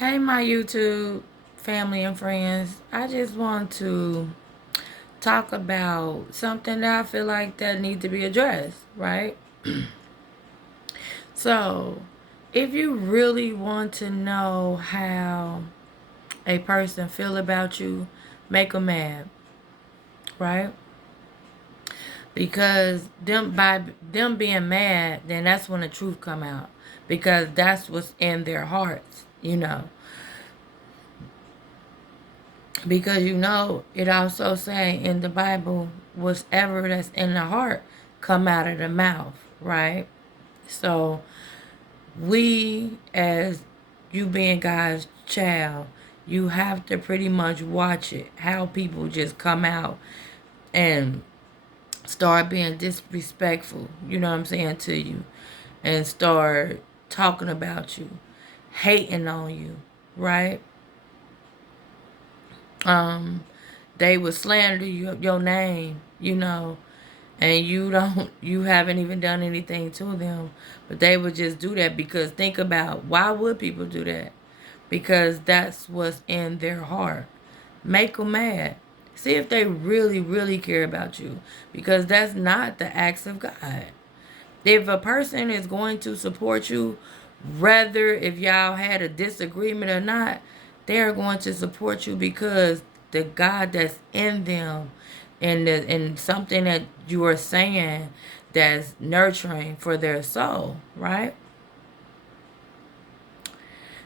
Hey, my YouTube family and friends. I just want to talk about something that I feel like that needs to be addressed, right? So, if you really want to know how a person feel about you, make them mad, right? Because by them being mad, then that's when the truth come out. Because that's what's in their hearts. Because it also say in the Bible, whatever that's in the heart come out of the mouth, right? So we, as you being God's child, you have to pretty much watch it, how people just come out and start being disrespectful, you know what I'm saying, to you, and start talking about you, hating on you, right? um they would slander your name, and you haven't even done anything to them, but they would just do that. Because think about, why would people do that? Because that's what's in their heart. Make them mad. See if they really, really care about you, because that's not the acts of God. If a person is going to support you, whether if y'all had a disagreement or not, they're going to support you because the God that's in them, and something that you are saying that's nurturing for their soul, right?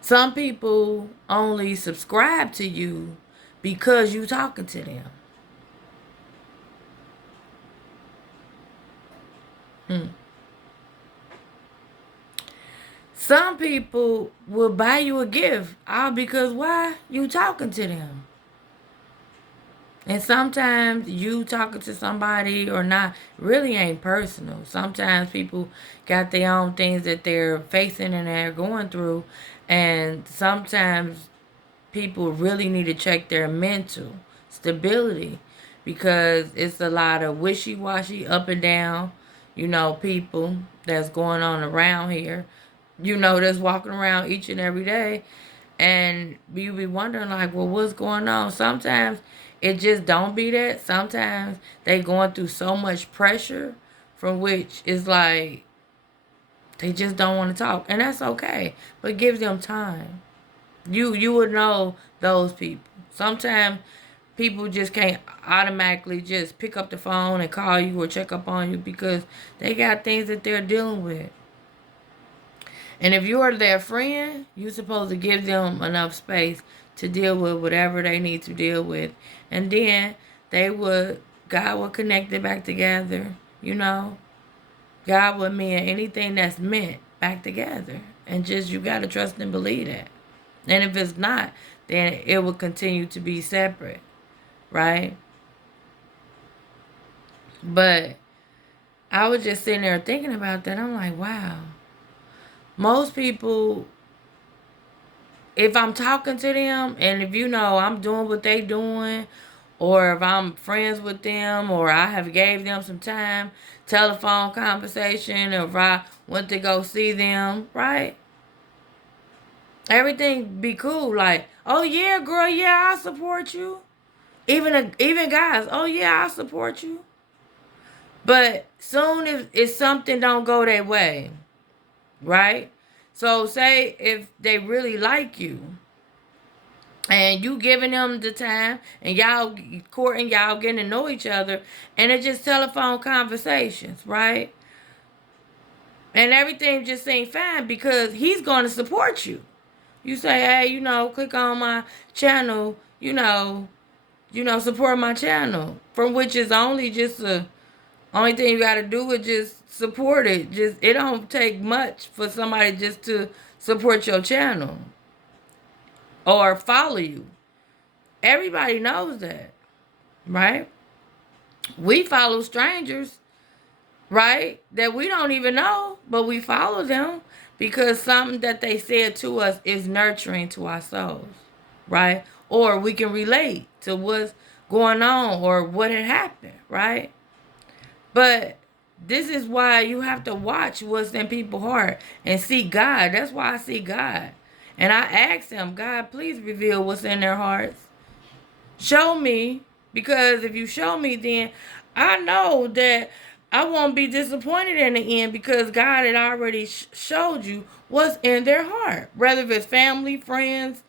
Some people only subscribe to you because you talking to them. Hmm. Some people will buy you a gift all because why? You talking to them. And sometimes you talking to somebody or not really ain't personal. Sometimes people got their own things that they're facing and they're going through. And sometimes people really need to check their mental stability, because it's a lot of wishy-washy, up and down, people that's going on around here, that's walking around each and every day. And you be wondering, like, well, what's going on? Sometimes it just don't be that. Sometimes they going through so much pressure, from which is like they just don't want to talk, and that's okay. But give them time. You would know those people. Sometimes people just can't automatically just pick up the phone and call you or check up on you because they got things that they're dealing with. And if you are their friend, you're supposed to give them enough space to deal with whatever they need to deal with. And then God will connect it back together, you know. God will mend anything that's meant back together. And just, you got to trust and believe that. And if it's not, then it will continue to be separate, right? But I was just sitting there thinking about that. I'm like, wow. Most people, if I'm talking to them, and if I'm doing what they doing, or if I'm friends with them, or I have gave them some time, telephone conversation, or if I went to go see them, right? Everything be cool. Like, oh yeah, girl, yeah, I support you. Even guys, oh yeah, I support you. But soon if something don't go their way, right? So say if they really like you, and you giving them the time, and y'all courting, y'all getting to know each other, and it's just telephone conversations, right? And everything just ain't fine, because he's going to support you. You say, hey, click on my channel, support my channel, from which is only just a only thing you got to do is just support it. Just, it don't take much for somebody just to support your channel or follow you. Everybody knows that, right? We follow strangers, right? That we don't even know, but we follow them because something that they said to us is nurturing to our souls, right? Or we can relate to what's going on or what had happened, right? But this is why you have to watch what's in people's heart and seek God. That's why I seek God. And I asked him, God, please reveal what's in their hearts. Show me, because if you show me, then I know that I won't be disappointed in the end, because God had already showed you what's in their heart. Whether if it's family, friends,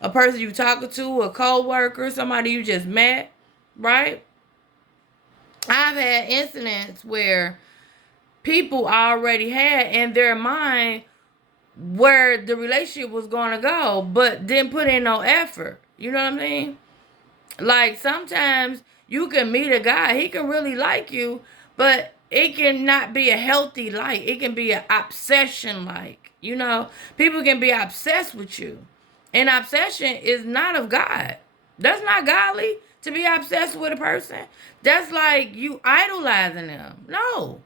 a person you talking to, a co-worker, somebody you just met, right? I've had incidents where people already had in their mind where the relationship was going to go, but didn't put in no effort. You know what I mean? Like, sometimes you can meet a guy, he can really like you, but it can not be a healthy like. It can be an obsession like. You know, people can be obsessed with you. And obsession is not of God. That's not godly to be obsessed with a person. That's like you idolizing them. No.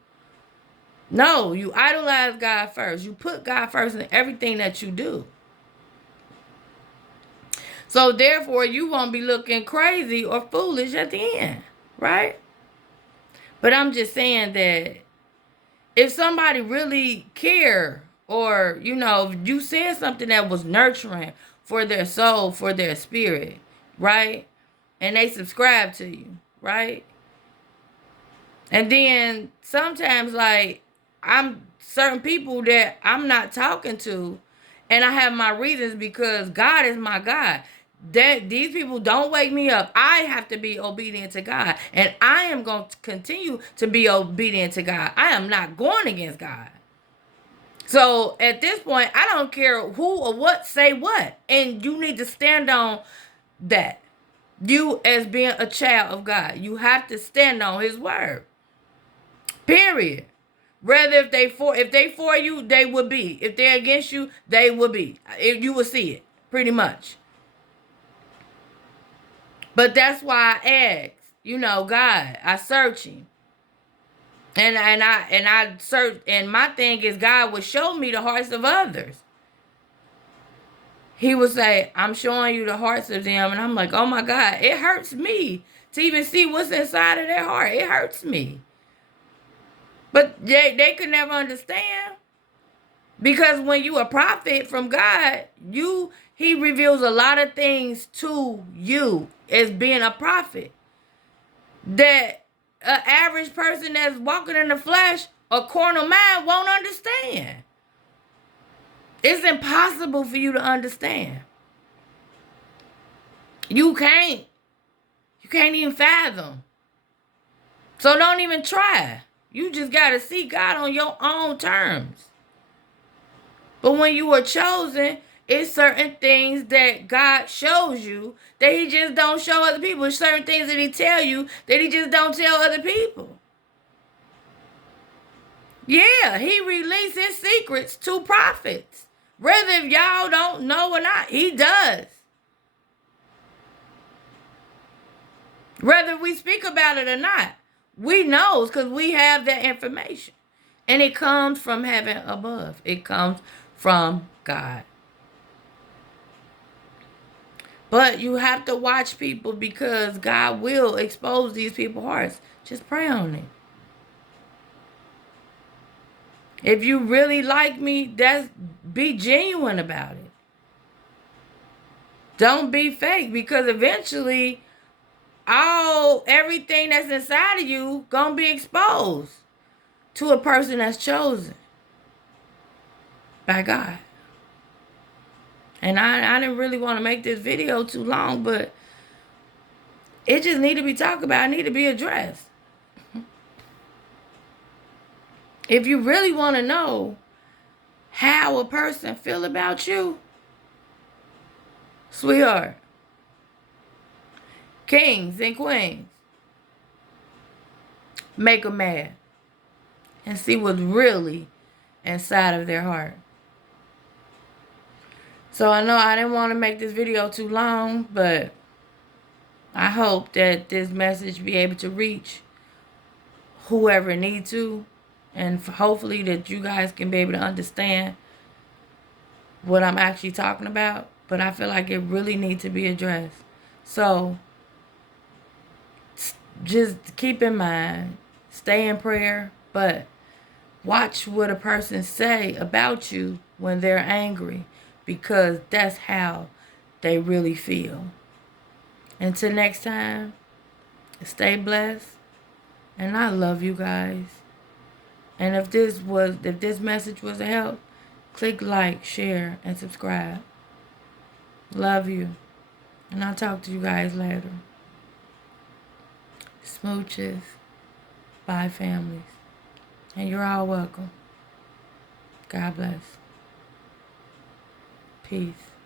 No, you idolize God first. You put God first in everything that you do. So therefore, you won't be looking crazy or foolish at the end, right? But I'm just saying that if somebody really care, or, you know, you said something that was nurturing for their soul, for their spirit, right? And they subscribe to you, right? And then sometimes, like, I'm certain people that I'm not talking to, and I have my reasons, because God is my God. That these people don't wake me up. I have to be obedient to God, and I am going to continue to be obedient to God. I am not going against God. So at this point, I don't care who or what say what, and you need to stand on that. You, as being a child of God, you have to stand on His word. Period. Whether if they for you, they would be. If they're against you, they would be. You will see it, pretty much. But that's why I ask, you know, God, I search Him. And I search, and my thing is, God would show me the hearts of others. He would say, I'm showing you the hearts of them. And I'm like, oh my God, it hurts me to even see what's inside of their heart. It hurts me. But they could never understand. Because when you a prophet from God, He reveals a lot of things to you as being a prophet that an average person that's walking in the flesh, a carnal mind, won't understand. It's impossible for you to understand. You can't even fathom. So don't even try. You just got to see God on your own terms. But when you are chosen, it's certain things that God shows you that He just don't show other people. It's certain things that He tell you that He just don't tell other people. Yeah, He released His secrets to prophets. Whether if y'all don't know or not, He does. Whether we speak about it or not, we know, because we have that information. And it comes from heaven above. It comes from God. But you have to watch people, because God will expose these people's hearts. Just pray on it. If you really like me, be genuine about it. Don't be fake, because eventually everything that's inside of you gonna be exposed to a person that's chosen by God. And I didn't really want to make this video too long, but it just need to be talked about. It need to be addressed. If you really want to know how a person feel about you, sweetheart, kings and queens, make them mad and see what's really inside of their heart. So I know I didn't want to make this video too long, but I hope that this message be able to reach whoever needs to, and hopefully that you guys can be able to understand what I'm actually talking about. But I feel like it really needs to be addressed. So just keep in mind, stay in prayer, but watch what a person say about you when they're angry. because that's how they really feel. Until next time, stay blessed. And I love you guys. And if this message was a help, click like, share, and subscribe. Love you. And I'll talk to you guys later. Smooches. Bye, families. And you're all welcome. God bless. Peace.